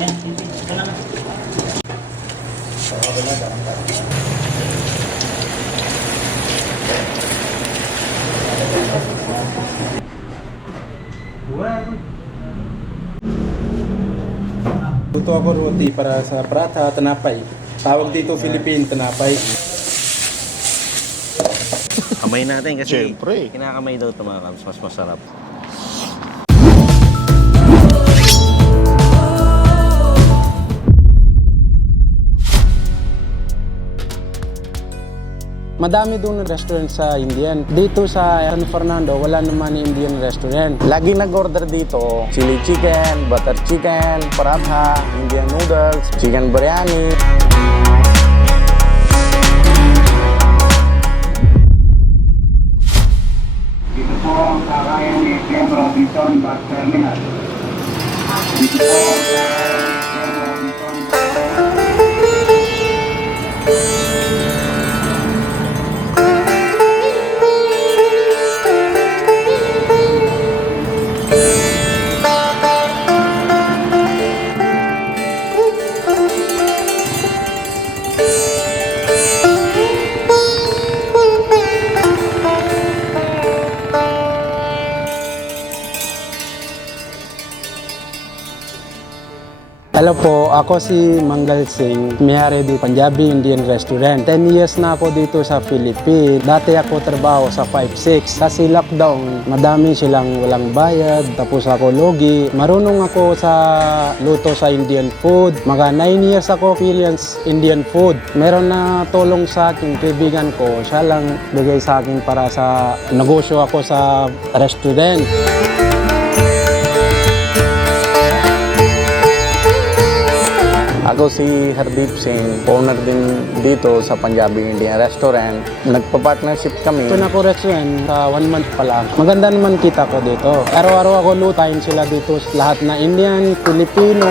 Yan, ito lang. Luto ako roti para sa prata, tanapay. Tawag dito Philippine, tanapay. Kamay natin kasi Siyempre. kinakamay daw ito mga kams, mas masarap. Madami doon na restaurant sa Indian. Dito sa San Fernando, wala naman Indian restaurant. Lagi nag-order dito, chili chicken, butter chicken, paratha, Indian noodles, chicken biryani. Dito po ang kakayan ni Ken Robinson Bus Terminal. Dito po ang kakayan ni Ken Robinson Bus Hello po, ako si Mangal Singh, may-ari di Punjabi Indian Restaurant. 10 years na ako dito sa Philippines. Dati ako trabaho sa 5-6. Kasi lockdown, madami silang walang bayad. Tapos ako logi. Marunong ako sa luto sa Indian food. Mga 9 years ako experience Indian food. Meron na tulong sa aking kaibigan ko. Siya lang bigay sa akin para sa negosyo ako sa restaurant. Ako si Hardeep Singh, owner din dito sa Punjabi Indian Restaurant. Nagpa-partnership kami. Ito na ko restaurant sa 1 month pa lang. Maganda naman kita ko dito. Araw-araw ako lutahin sila dito. Lahat na Indian, Filipino.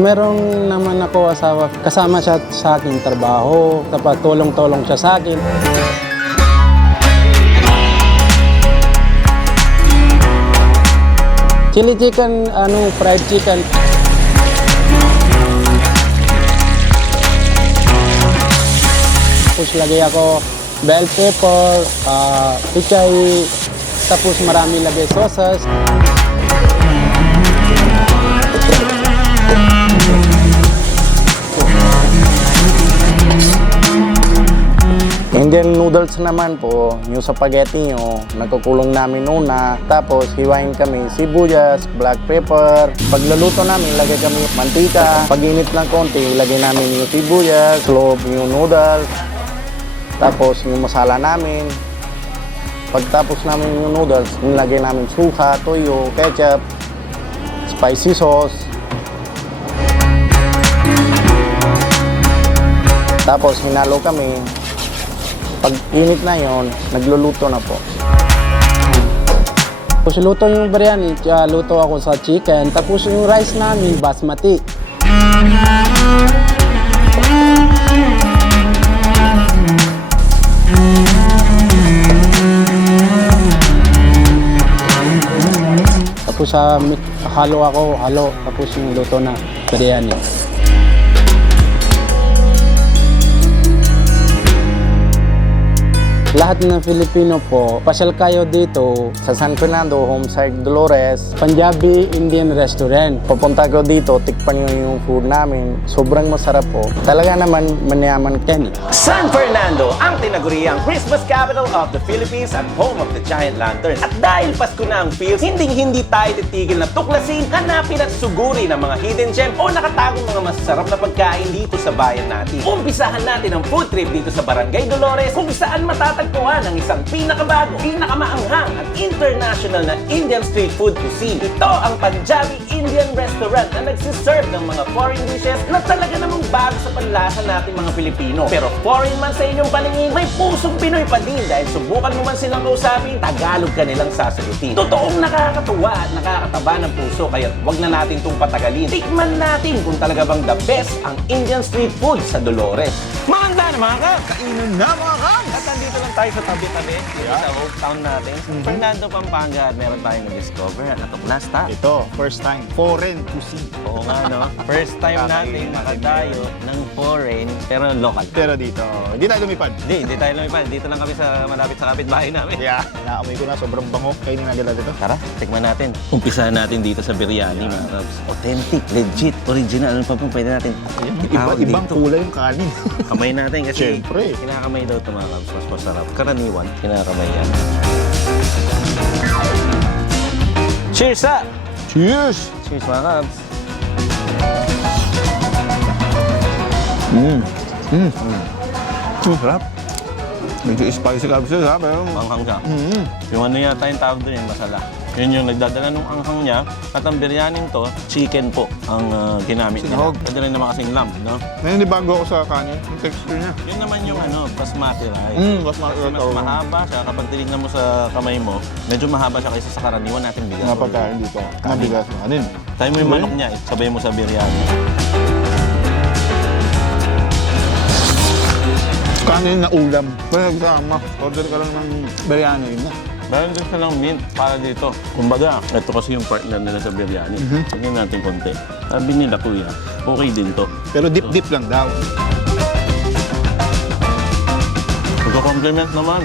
Merong naman ako asawa, kasama siya sa aking trabaho, tapos tulong-tulong siya sa akin. Chili chicken, fried chicken. Tapos lagay ako bell pepper, pichay, tapos marami lagay sauces. Indian noodles naman po, yung spaghetti nyo, nagkukulong namin una. Tapos hiwain kami sibuyas, black pepper. Pagluluto namin, lagay kami mantika. Pag init ng konti, lagay namin yung sibuyas, clove, yung noodles. Tapos yung masala namin. Pagtapos namin yung noodles, nilagay namin suka, toyo, ketchup, spicy sauce. Tapos hinalo kami. Pag init na yon, nagluluto na po. Tapos luto yung biryani, luto ako sa chicken. Tapos yung rice namin, basmati. Tapos halo. Tapos yung luto na biryani. Lahat ng Filipino po, pasyal kayo dito Sa San Fernando, Homesite Dolores, Punjabi Indian Restaurant. papunta ko dito, tikpan nyo yung food namin. Sobrang masarap po. Talaga naman, manyaman Kenny. San Fernando, ang tinaguriang Christmas capital of the Philippines at home of the giant lantern. At dahil Pasko na ang feels, hindi tayo titigil na tuklasin, hanapin at suguri ng mga hidden gem o nakatagong mga masasarap na pagkain dito sa bayan natin. Umpisahan natin ang food trip dito sa Barangay Dolores kung saan matatagpuan ang isang pinakabago, pinakamaanghang at international na Indian street food cuisine. Ito ang Punjabi Indian Restaurant na nagsiserve ng mga foreign dishes na talaga namang bago sa panlasa natin mga Pilipino. Pero foreign man sa inyong paningin, may pusong Pinoy pa din dahil subukan mo man silang kausapin, Tagalog ka nilang sasagutin. Totoong nakakatuwa at nakakatawa kaba ng puso, kaya wag na natin itong patagalin. Tikman natin kung talaga bang the best ang Indian street food sa Dolores. Maganda na mga kap! Kainan na mga kams! At nandito lang tayo sa tabi-tabi, dito sa hometown natin. Fernando, Pampanga, at meron tayong na-discover at natuklasta. Ito, first time, foreign cuisine. Oo nga, no? First time natin makadayo ng foreign, pero local. Pero dito, hindi tayo lumipad. Hindi tayo lumipad. Dito lang kami sa malapit sa kapitbahay namin. Yeah. Naamoy ko na, sobrang bango. Kainin na agad dito. Tara, tikman natin. Umpisahan natin dito sa biryani, mga kabs. Authentic, legit, original. Ano pa po pwede natin itawag Ibang dito? kulay yung kanin. Kamay natin kasi Siyempre. kinakamay daw ito, mga kabs. Mas masarap. Karaniwan, kinakamay yan. Cheers, sa! Cheers! Cheers, mga kabs. Sarap. Medyo spicy kabs yun, ha? Pero... Anghang siya. Yung ano yata yung tawag doon, yung masala. Yun yung nagdadala ng anghang niya. At ang biryaning to, chicken po ang ginamit niya. Sinahog. Pwede rin naman kasing lamb, no? Ngayon, bago ako sa kanin, yung texture niya. Yun naman yung ano, basmati rice. Mas Kasi mas makakatawa. mahaba siya. Kapag tinignan mo sa kamay mo, medyo mahaba siya kaysa sa karaniwan natin bigas. Mga pagkain dito. Mabigas na kanin. Tayo mo yung manok niya, sabay mo sa biryani. Kanin na ulam. Kaya nagsama. Order ka lang ng biryani yun na. Meron din silang mint para dito. Kumbaga, ito kasi yung partner nila sa biryani. Tingnan natin konti. Sabi nila, kuya, okay din to. Pero dip-dip lang daw. Magka-compliment naman.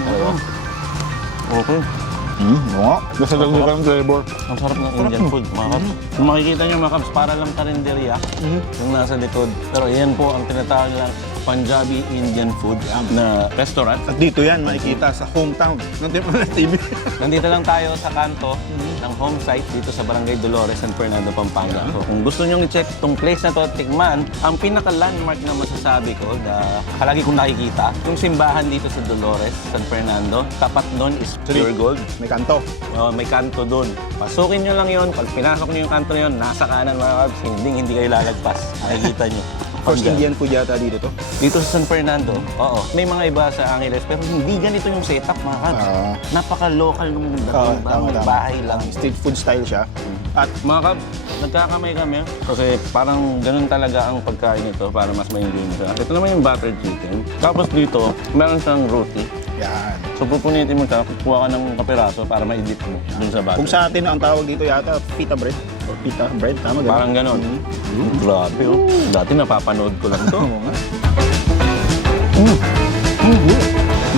Okay. Oo. Basta lang ka ng flavor. Ang sarap ng Indian food, mga kabs. Kung makikita nyo, mga kabs, para lang karinderya yung nasa likod. Pero yan po ang tinatawag nilang Punjabi Indian food na restaurant. At dito yan, makikita sa hometown ng TV. Nandito lang tayo sa kanto ng home site dito sa Barangay Dolores, San Fernando, Pampanga. So, kung gusto nyo i-check itong place na to at tikman, ang pinaka-landmark na masasabi ko na palagi kong nakikita, yung simbahan dito sa Dolores, San Fernando. Tapat nun is pure gold. May kanto. May kanto doon. Pasukin nyo lang yon. Pag pinasok nyo yung kanto na yun, nasa kanan mga kabs, hindi kayo lalagpas. Nakikita nyo. First Hanggang. Indian food yata dito to. Dito sa San Fernando, oo. May mga iba sa Angeles, pero hindi ganito yung setup, mga kabs. Napaka-local nung dating bahay lang. Street food style siya. At mga kabs, nagkakamay kami kasi parang ganun talaga ang pagkain nito para mas ma-enjoy mo siya. Ito naman yung buttered chicken. Tapos dito, meron siyang roti. Yan. So pupunitin mo siya, kukuha ka ng kapiraso para ma-edit mo dun sa butter. Kung sa atin ang tawag dito yata, pita bread. Or pita bread, tama ganun? Parang ganun. Grabe, oh. Dati napapanood ko lang to.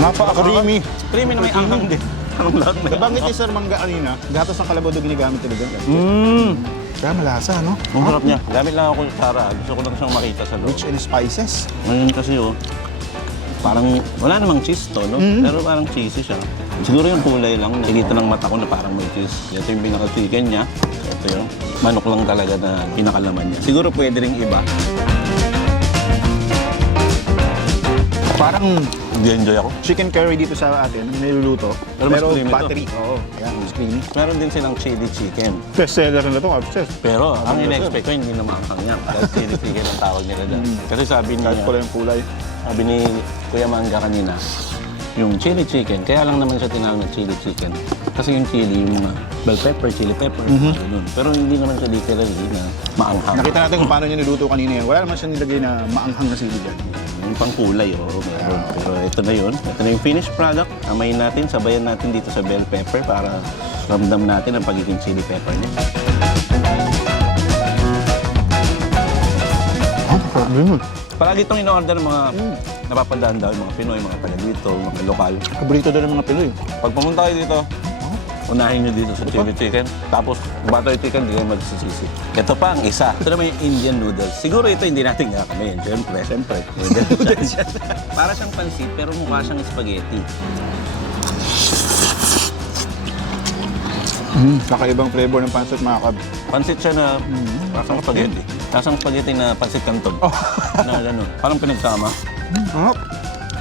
Napaka-creamy. Creamy na may anghang din. Anong lahat may Nabanggit ni Sir Mangga kanina, gatas ng kalabaw doon ginagamit talaga. Kaya malasa, no? Ang sarap niya. Gamit lang ako yung Sara. Gusto ko lang siyang makita sa loob. Rich in spices. Ngayon kasi, oh, parang wala namang cheese to, no? Pero parang cheesy siya. Siguro yung kulay lang, nakikita ng mata ko na parang may cheese. Ito yung pinaka-chicken niya. Ito yung manok lang talaga na pinakalaman niya. Siguro pwede ring iba. Parang Enjoy ako. chicken curry dito sa atin, niluluto. Pero mas creamy to. battery. Oo, yan, mas creamy. Meron din silang chili chicken. Best seller na ito, obsessed. Pero ang in-expect ko, hindi na maanghang yan. Dahil chili chicken ang tawag nila dyan. Kasi sabi Kahit niya, pala yung kulay. sabi ni Kuya Mangga kanina, yung chili chicken, kaya lang naman siya tinawag na chili chicken. Kasi yung chili, yung mga bell pepper, chili pepper, ganun. Pero hindi naman siya literally na maanghang. Nakita natin kung paano niya niluto kanina yan. Wala naman siya nilagay na maanghang na sili dyan. Yung pangkulay, oo, meron. Pero ito na yun. Ito na yung finished product. Amayin natin, sabayan natin dito sa bell pepper para ramdam natin ang pagiging chili pepper niya. Palagi itong in-order ng mga napapadaan daw, yung mga Pinoy, mga taga dito, mga lokal. Paborito doon ng mga Pinoy. Pag pumunta kayo dito, unahin nyo dito sa chili chicken. Tapos, butter chicken, hindi kayo magsisisi. Ito pa ang isa. Ito naman yung Indian noodles. Siguro ito hindi natin kakamayin, syempre. Siyempre. Para siyang pansit, pero mukha siyang spaghetti. Kakaibang flavor ng pancit mga kab. Pansit siya na parang spaghetti. Lasang spaghetti na pansit canton. Na gano'n. Parang pinagsama. Harap.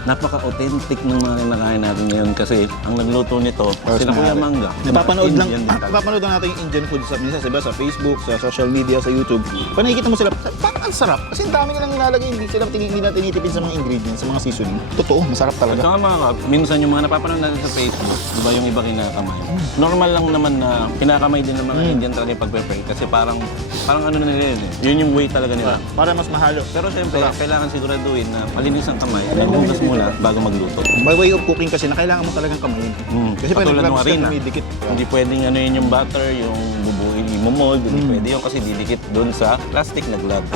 napaka-authentic ng mga kinakain natin ngayon kasi ang nagluto nito, First sila Kuya na- Mangga. Napapanood lang, Indian din talaga. napapanood lang natin yung Indian food sa minsan sa Facebook, sa social media, sa YouTube. Pag nakikita mo sila, parang ang sarap. Kasi ang dami nilang nilalagay, hindi sila tinitipid sa mga ingredients, sa mga seasoning. Totoo, masarap At talaga. saka mga kap, minsan yung mga napapanood natin sa Facebook, iba yung iba kinakamay. Normal lang naman na kinakamay din ng mga Indian talaga yung pag-prepare kasi parang ano na nila yun eh. Yun yung way talaga nila. Para mas mahalo. Pero siyempre, kailangan siguraduhin na malinis ang kamay, maghugas muna bago magluto. By way of cooking kasi na kailangan mo talagang kamayin. Kasi pag Katulad ng nag-grabs ka, harina. dumidikit. Hindi pwedeng ano yun yung butter, yung bubuin, imo-mold, hindi pwede yun kasi didikit doon sa plastic na gloves.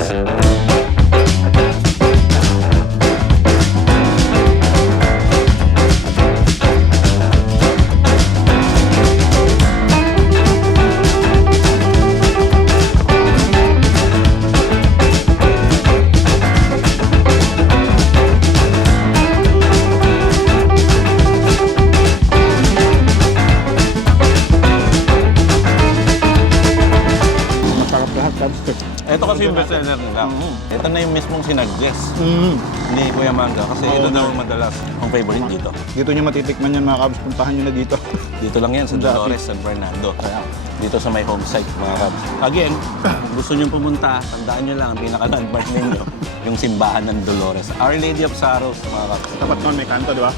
Masarap lahat, Cabster. Ito kasi yung bestseller nila. Ito na yung mismong sinag-guess ni Kuya Mangga kasi ito daw madalas ang favorite dito. Dito nyo matitikman yan mga Cabs, puntahan nyo na dito. Dito lang yan sa Dolores, San Fernando. Dito sa may home site, mga Cabs. Again, gusto nyo pumunta, tandaan nyo lang ang pinaka-landmark ninyo, yung simbahan ng Dolores. Our Lady of Sorrows, mga Cabs. Tapat nun, may kanto, di ba?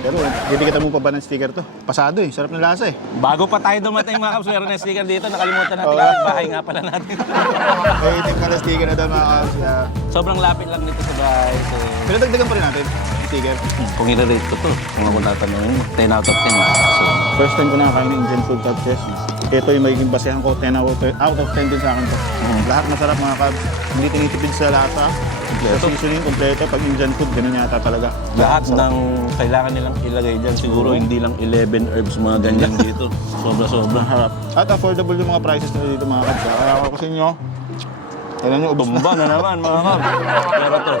Pero didikita mo pa ba ng sticker to? Pasado eh, sarap ng lasa eh. Bago pa tayo dumating, mga Cabs, meron na sticker dito. Nakalimutan natin, Oo. bahay nga pala natin. May itim ka na sticker na doon mga Cabs. Sobrang lapit lang dito sa bahay. So, Pero dagdagan pa rin natin, yung sticker. kung i-rate ko to, kung ako tatanungin mo, 10 out of 10. mga Cabs. So, First time ko nakakain ng Indian food, Cabs. Ito yung magiging basehan ko, 10 out of 10 din sa akin to. Lahat masarap mga Cabs. Hindi tinitipid sa lasa. Sa seasoning, kompleto. Pag Indian food, ganun yata talaga. lahat ng kailangan nilang ilagay dyan, siguro hindi lang 11 herbs, mga ganyan dito. Sobra-sobra harap. At affordable yung mga prices nila dito mga Cabs. Kaya ako kasi nyo, kailan nyo, ubos Tumba na naman, mga Cabs. Pero to,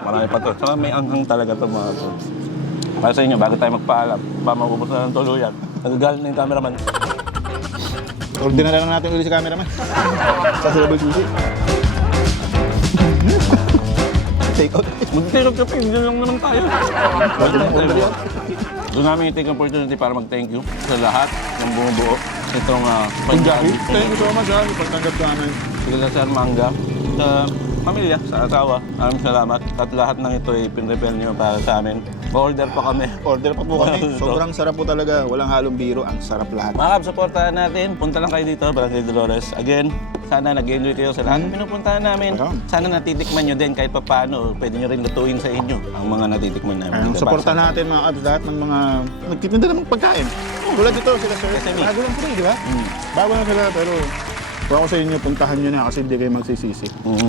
marami pa to. Saka may anghang talaga to, mga Cabs. Para sa inyo, bago tayo magpaalam, ba maubos na ng tuluyan. Nagagalit na yung cameraman. Order na lang natin ulit si cameraman. Sa Silabal Sushi. Take out. Mag-take ka pa, hindi lang naman tayo. Order na order yan. Doon namin i-take ang opportunity para mag-thank you sa lahat ng bumubuo itong Punjabi. Punjabi. Thank you so much ha. Pagtanggap ka namin. Sila Sir Mangga, sa pamilya, sa asawa. Maraming salamat. At lahat ng ito ay pinrepel niyo para sa amin. Ma-order pa kami. Order pa po kami. Sobrang sarap po talaga. Walang halong biro. Ang sarap lahat. Mga Kab, supportahan natin. Punta lang kayo dito, Barangay Dolores. Again, sana nag-enjoy kayo sa lahat ng pinupuntahan namin. Sana natitikman nyo din kahit paano. Pwede nyo rin lutuin sa inyo ang mga natitikman namin. Ayun, Dito, supportan para sa- natin mga Cabs lahat ng mga nagtitinda ng pagkain. Tulad dito sila sir. SME. Bago lang sila, di ba? Bago lang sila pero kung ako sa inyo, puntahan nyo na kasi hindi kayo magsisisi.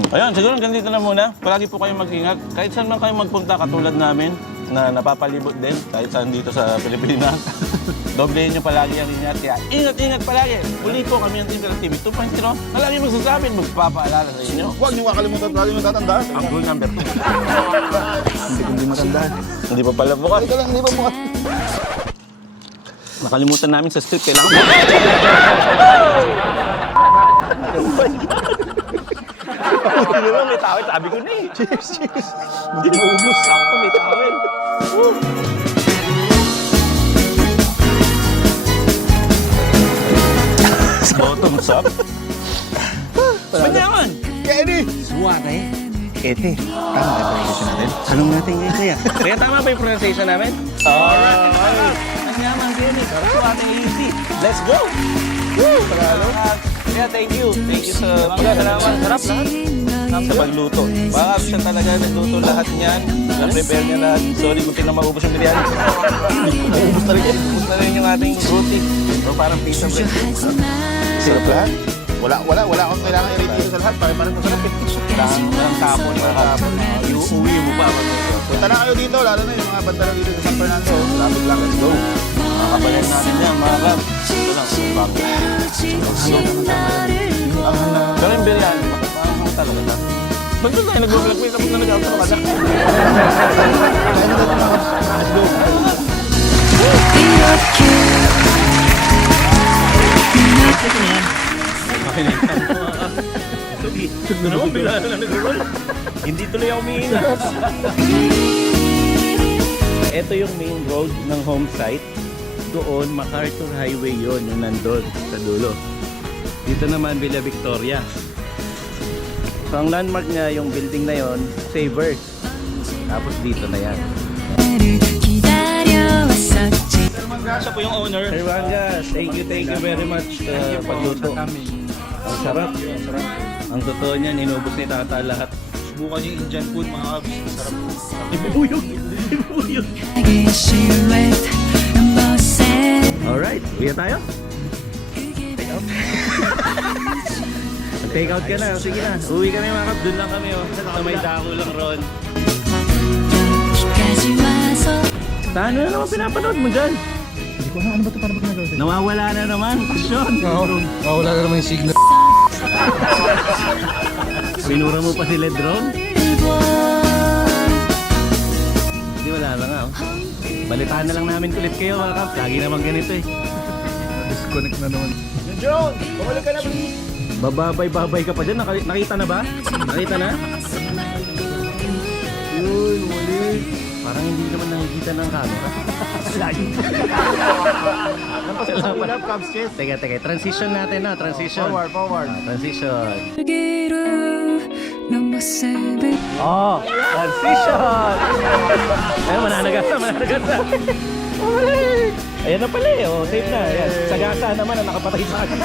Ayun, siguro ganito na muna. Palagi po kayong mag-ingat. Kahit saan man kayo magpunta, katulad namin, na napapalibot din, kahit saan dito sa Pilipinas. Doblehin nyo palagi ang ingat. Kaya ingat-ingat palagi. Muli po kami ang Team Kala TV 2.0. Palagi magsasabi, magpapaalala sa inyo. Huwag nyo kakalimutan, lagi nyo tatandaan. Ang rule number 2. Hindi ko hindi matandaan. Hindi pa pala bukas. Ito lang, hindi ba bukas? Nakalimutan namin sa script. Kailangan mo. Hindi naman, may tawel. Sabi ko na eh. Cheers, cheers. Hindi mo ubus. Sakto, may tawel. Bottoms up. Manyaman! Kenny! Suwate. Ete. Tama ba yung pronunciation natin? Tanong natin ngayon kaya. Kaya tama ba yung pronunciation namin? Alright! Manyaman, Kenny. Suwate easy. Let's go! Woo! Panalo. Yeah, thank you. Thank you sa mga salamat. Sarap lahat. Sa pagluto. Baka siya talaga nagluto lahat niyan. Na-prepare niya lahat. Sorry kung tinang maubos yung biryani. Maubos na rin yan. Maubos na rin yung ating roti. So parang pizza bread. Sarap lahat. Wala akong kailangan i-rate dito sa lahat. Parang masarap eh. Ang tapon, mga tapon. Uwi mo pa. Punta na kayo dito, lalo na yung mga banda lang dito sa San Fernando. Lapit lang, let's go. Makabayan natin yan, mga kab. Ito lang, bago. Pero yung biryani, parang talaga sa atin. Ba't doon tayo nag-vlog? May tapos na nag-out sa kada. Let's go. Okay na yan, mga kab. Ito naman, bigla na nag-roll. Hindi tuloy ako umiingat. Ito yung main road ng home site. Doon, MacArthur Highway yon yung nandun sa dulo. Dito naman, Villa Victoria. So, ang landmark niya, yung building na yon, Savers. Tapos dito na yan. Sir Mangga, siya po yung owner. Sir Vangas, thank you very much sa pagluto. Ang sarap. Ang totoo niyan, inubos ni Tata lahat. Subukan yung Indian food mga kabs. Masarap. Ibuyog! Ibuyog! Alright, uwi na tayo? Take out? Take out ka na, sige na. Uwi kami mga kap, dun lang kami oh. Sa may dako lang ron. Saan na naman pinapanood mo dyan? Hindi ko alam ano ba ito para ba ginagawa sa'yo? Nawawala na naman, pasyon. Wala na naman yung signal. Binura mo pa si Ledron? Hindi, wala na nga oh. Balitaan na lang namin ulit kayo mga kap. Lagi naman ganito eh. Disconnect na naman. John, bumalik ka na please. Bababay-babay ka pa dyan. Nakita na ba? Nakita na? Yun, muli. Parang hindi naman nakikita ng camera. Layo. Salamat. Cubs chase. Teka. Transition natin na. Transition. Forward. Transition. Oh, transition! Ayun, mananagas na. Ayan na pala eh. Oh, safe na. Ayan. Sagasa naman ang nakapatay sa akin.